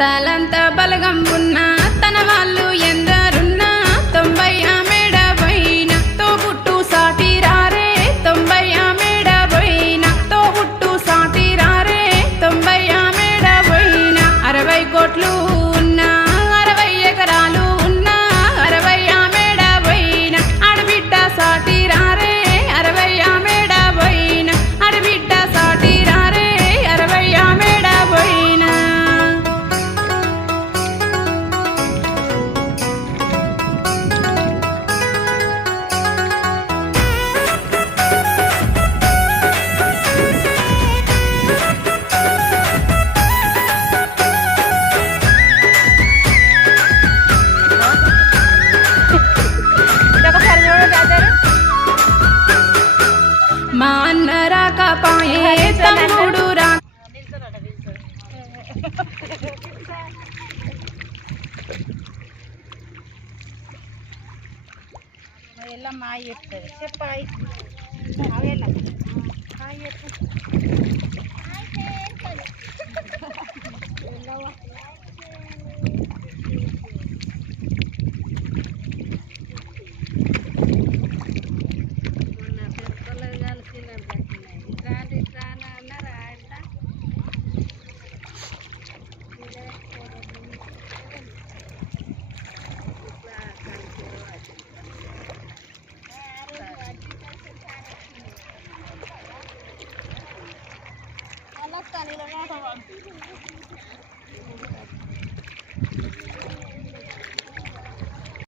తలంత బలగం ఉన్నా తన వాళ్ళు ఎందరున్నా 90 మేడ పోయిన తోబుట్టు సాటి రారే 90 మేడ పోయిన తోబుట్టు సాటి రారే 90 మేడ పోయిన 60 కోట్లు ఉన్నా 60 ఎకరాలు ఉన్నా 60 మేడ పోయిన ఆడబిడ్డ సాటి రారే 60 మేడ పోయిన ఆడబిడ్డ సాటి రారే 60 మేడ పోయిన మా అన్న రాకపాయే తమ్ముడు రా ఎల్లమ్మ హాయ్ చెప్తుంది చెప్పాయి అవేలా హాయ్ చెప్పు